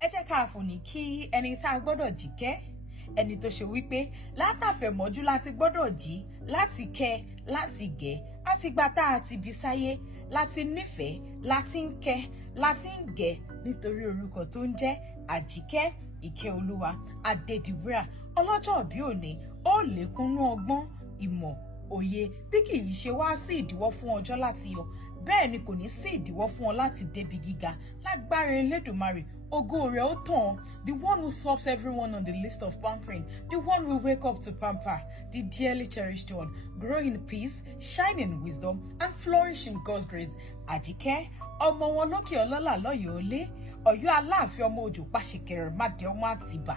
ẹ jẹ́ ká fòní kí ẹni tá a gbọ́dọ̀ jí kẹ́, ẹni tó ṣe wípé látàfẹ̀mọ́jú láti gbọ́dọ̀ jí, láti kẹ́, láti gẹ̀, àti gba tá a ti bí sáyé, láti nífẹ̀ẹ́, láti ń kẹ́, láti ń gẹ̀ nítorí orúkọ tó ń jẹ́ Àjíkẹ́ Ìkẹ olúwa Adédìwúrà. Ọlọ́jọ́ bí òní ó lékúnnú ọgbọ́n, ìmọ̀, òye, bí kì í ṣe wá sí ìdíwọ́ fún ọjọ́ láti yọ, bẹ́ẹ̀ ni kò ní sí ìdíwọ́ fún ọ láti débi gíga lágbára Elédùmarè. Ògo rẹ̀ ó tàn, the one who stops everyone on the list of pampering, the one we wake up to pamper, the dearly cherished one. Grow in peace, shine in wisdom, and flourish in God's grace. Àjíkẹ́, ọmọ wọn lókè ọlọ́lá lọ́yọ̀ọ́ olé, Ọ̀yọ́ Aláàfin ọmọ òjò pàṣẹkẹrẹ máde ọmọ Àtìbà.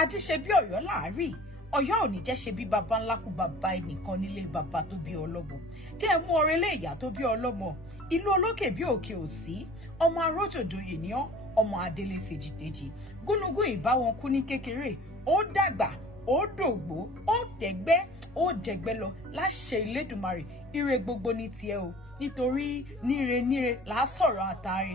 Ajíṣe bí Ọ̀yọ́ láàrí, Ọ̀yọ́ ò ní jẹ́ ṣe bí baba ńlá kú baba ẹnìkan nílé baba tó bí ọlọ́mọ. Jẹ́ mú ọrẹ lé ìyá tó bí ọlọ́mọ. Ìlú olókè bí òkè òsì, ọmọ arójòjòyè ni ọ́, ọmọ adélé fèjìdèjì. Gúnugún ìbá wọn kú ní kékeré, ó dàgbà, ó dògbó, ó tẹ̀gbẹ́, ó jẹ̀gbẹ́ lọ láṣẹ Elédùmarè. Ire gbogbo ní tiẹ̀ o, nítorí níre níre là á sọ̀rọ̀ àtàrí.